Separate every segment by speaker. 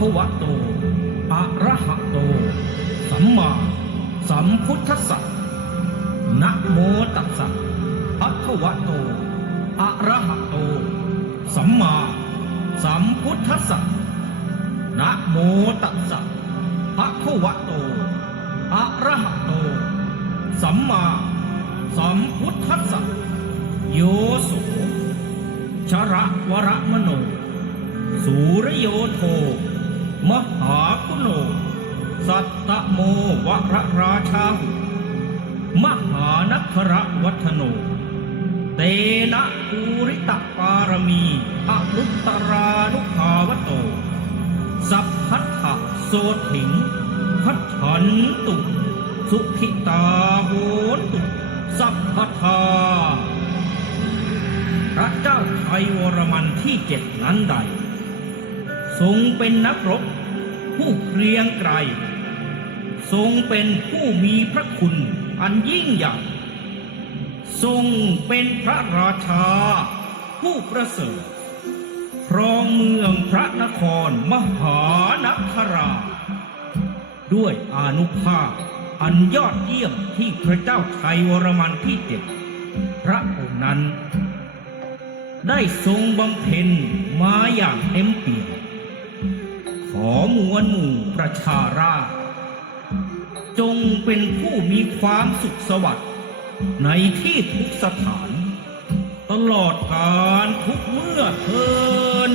Speaker 1: คะวะโตอะระหะโต สัมมาสัมพุทธัสสะนะโมตัสสะภะคะวะโตอะระหะโต สัมมาสัมพุทธัสสะนะโมตัสสะภะคะวะโตอะระหะโต สัมมาสัมพุทธัสสะโยโสชระวระมโน สุรโยโท มหาคุโน สัตตโมวรราชามหานคระวัฒโน เตนะภูริตปารมีอนุตตรานุภาวโต สัพพัทธะโสถิง พัฒันตุ สุขิตาโหนตุ สัพพทาพระเจ้าไทยวรมันที่เจ็ดนั้นใด ทรงเป็นนักรบ ผู้เกรียงไกรทรงเป็นผู้มีพระคุณอันยิ่งใหญ่ทรงเป็นพระราชา ผู้ประเสริฐครองเมืองพระนครมหานคราด้วยอนุภาพอันยอดเยี่ยมที่พระเจ้าชัยวรมันที่เจ็ดพระองค์นั้น ได้ทรงบำเพ็ญมาอย่างเต็มเปี่ยม มวลหมู่ประชาราจงเป็นผู้มีความสุขสวัสดิ์ในที่ทุกสถาน ตลอดการทุกเมื่อเทิน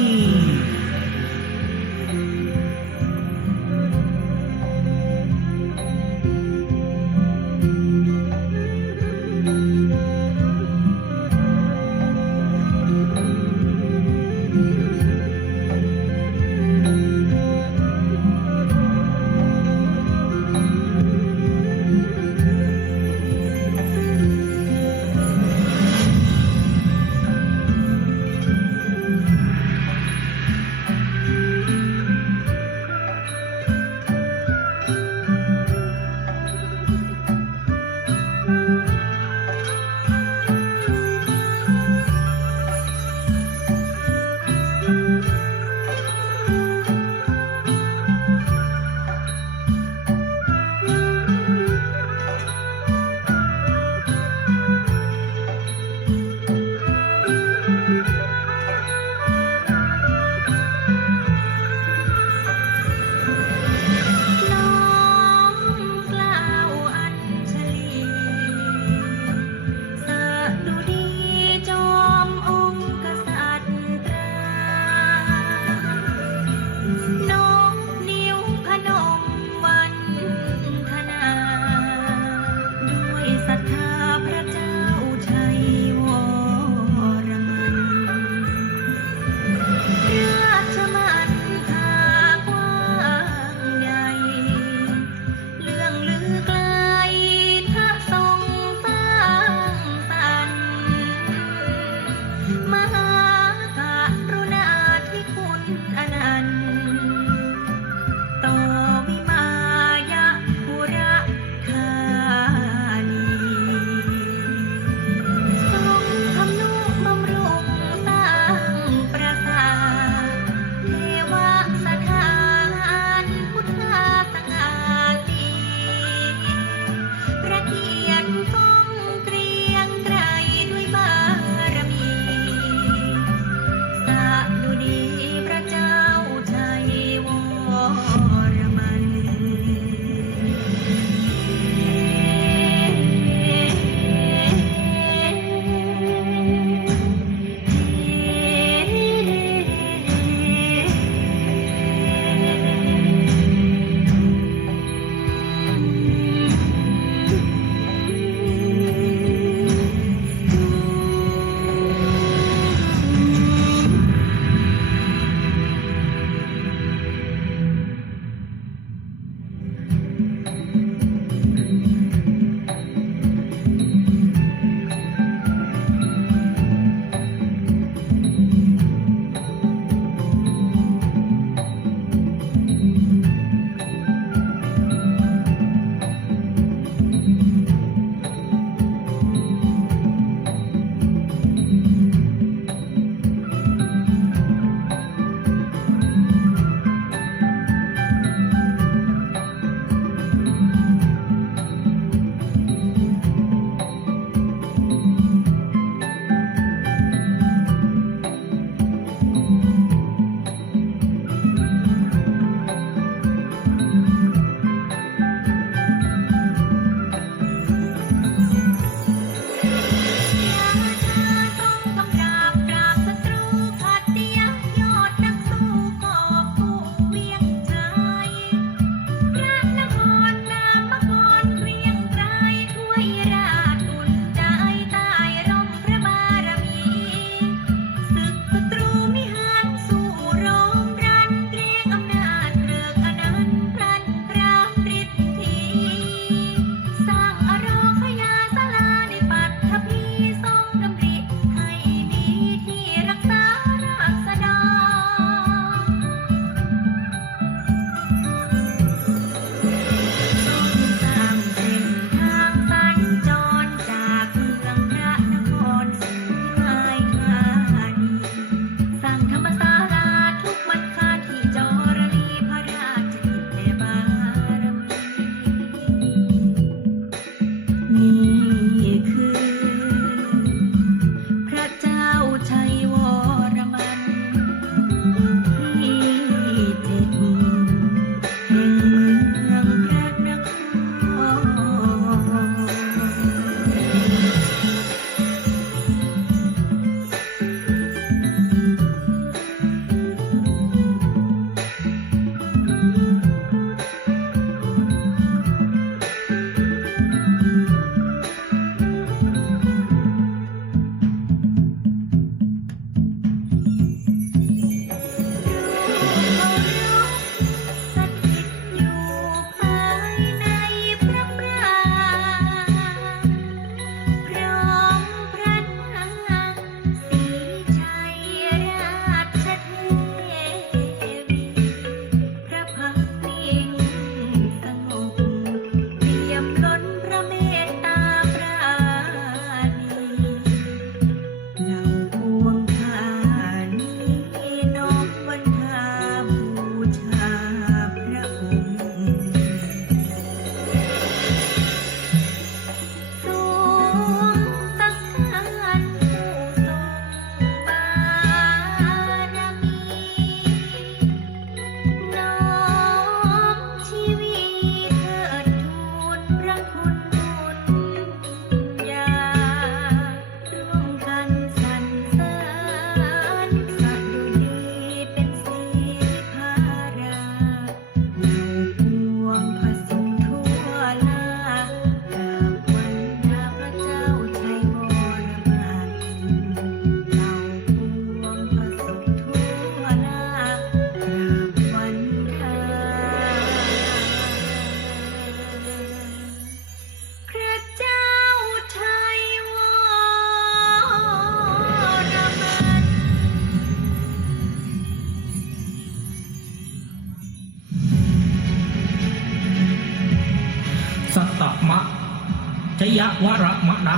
Speaker 1: ยวรมณะ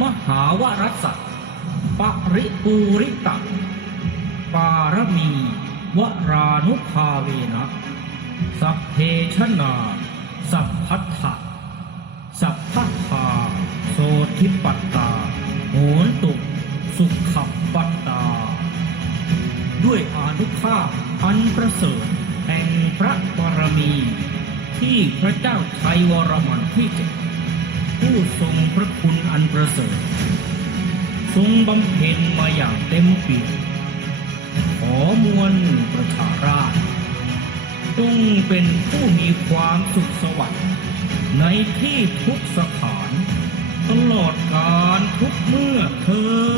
Speaker 1: มหาวรสัตปริปูริตะปารมีวรานุภาเวนะสัพเพชนา สัพพัทธะสัพพัทาโสทิปัตตาโหนตุสุขปัตตา ด้วยอานุภาพอันประเสริฐแห่งพระบารมี ที่พระเจ้าชัยวรมันที่เจ็ด ผู้ทรงพระคุณอันประเสริฐ ทรงบำเพ็ญมาอย่างเต็มเปี่ยมขอมวลประชาราชจงเป็นผู้มีความสุขสวัสดิ์ในที่ทุกสถาน ตลอดการทุกเมื่อเธอ